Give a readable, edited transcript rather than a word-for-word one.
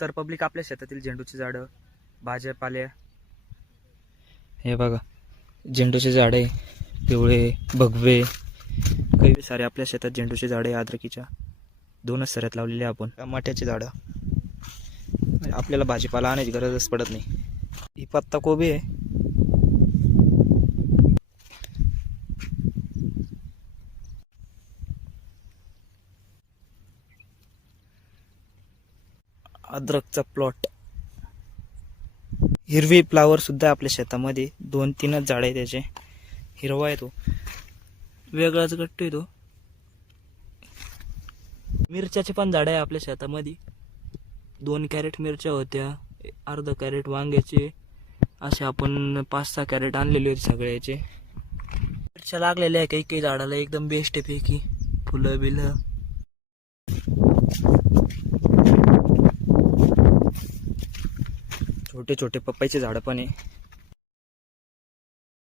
तर पब्लिक आपल्या शेतातील झेंडूची झाडं, भाज्यापाल्या, हे बघा झेंडूचे झाड आहे, पिवळे भगवे काही सारे आपल्या शेतात झेंडूचे झाड आहे. अद्रकीच्या 2च सऱ्यात लावलेले आपण. टमाट्याची झाडं, आपल्याला भाजीपाला आणायची गरजच पडत नाही. ही पत्ता कोबी आहे. अद्रकचा प्लॉट, हिरवी फ्लावर सुद्धा आपल्या शेतामध्ये 2-3च झाड आहे त्याचे. हिरवा आहे तो, वेगळाच गट्टू आहे तो. मिरच्याचे पण झाड आहे आपल्या शेतामध्ये. 2 कॅरेट मिरच्या होत्या, अर्धा कॅरेट वांग्याचे, असे आपण 5-6 कॅरेट आणलेले होते सगळ्याचे. मिरच्या लागलेल्या आहे काही काही झाडाला एकदम बेस्ट आहे पैकी, फुलं बिलं. छोटे छोटे पपईचे झाडं पण आहे.